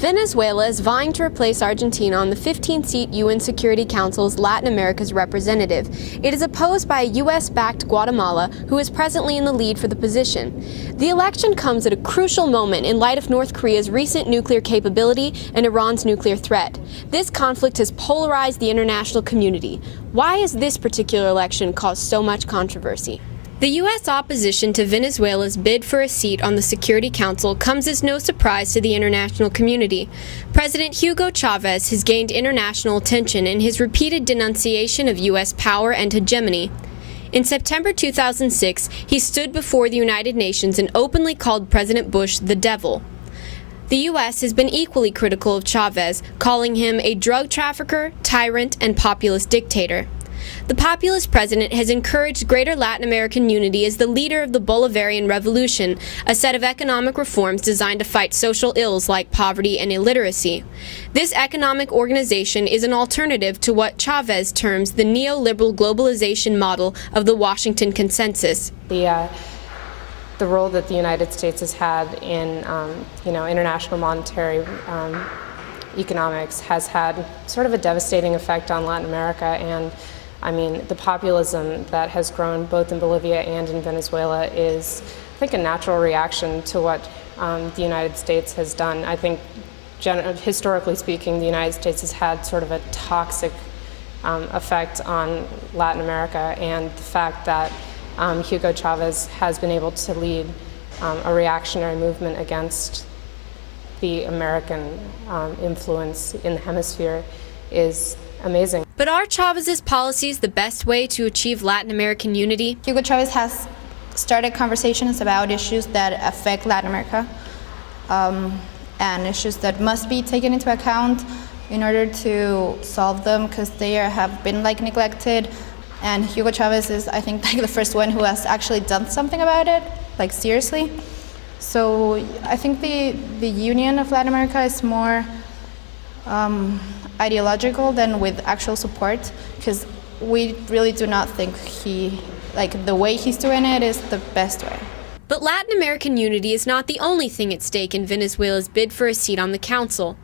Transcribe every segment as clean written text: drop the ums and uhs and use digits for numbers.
Venezuela is vying to replace Argentina on the 15-seat UN Security Council's Latin America's representative. It is opposed by a U.S.-backed Guatemala, who is presently in the lead for the position. The election comes at a crucial moment in light of North Korea's recent nuclear capability and Iran's nuclear threat. This conflict has polarized the international community. Why has this particular election caused so much controversy? The U.S. opposition to Venezuela's bid for a seat on the Security Council comes as no surprise to the international community. President Hugo Chavez has gained international attention in his repeated denunciation of U.S. power and hegemony. In September 2006, he stood before the United Nations and openly called President Bush the devil. The U.S. has been equally critical of Chavez, calling him a drug trafficker, tyrant, and populist dictator. The populist president has encouraged greater Latin American unity as the leader of the Bolivarian Revolution, a set of economic reforms designed to fight social ills like poverty and illiteracy. This economic organization is an alternative to what Chavez terms the neoliberal globalization model of the Washington Consensus. The role that the United States has had in international monetary economics has had sort of a devastating effect on Latin America, and I mean, the populism that has grown both in Bolivia and in Venezuela is, I think, a natural reaction to what the United States has done. I think, historically speaking, the United States has had sort of a toxic effect on Latin America, and the fact that Hugo Chavez has been able to lead a reactionary movement against the American influence in the hemisphere is amazing. But are Chavez's policies the best way to achieve Latin American unity? Hugo Chavez has started conversations about issues that affect Latin America and issues that must be taken into account in order to solve them, because they have been neglected. And Hugo Chavez is, I think, the first one who has actually done something about it, seriously. So I think the union of Latin America is more ideological than with actual support, because we really do not think the way he's doing it is the best way. But Latin American unity is not the only thing at stake in Venezuela's bid for a seat on the council.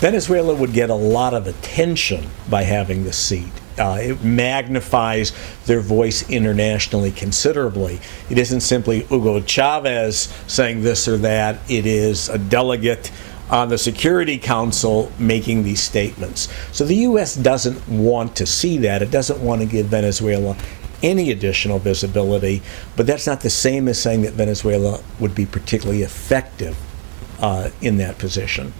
Venezuela would get a lot of attention by having the seat. It magnifies their voice internationally considerably. It isn't simply Hugo Chavez saying this or that. It is a delegate on the Security Council making these statements. So the U.S. doesn't want to see that. It doesn't want to give Venezuela any additional visibility, but that's not the same as saying that Venezuela would be particularly effective in that position.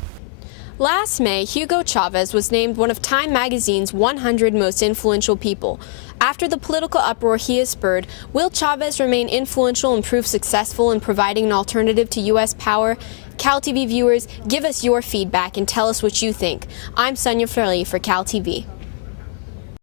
Last May, Hugo Chavez was named one of Time magazine's 100 most influential people. After the political uproar he has spurred, will Chavez remain influential and prove successful in providing an alternative to U.S. power? CalTV viewers, give us your feedback and tell us what you think. I'm Sonia Frelly for CalTV.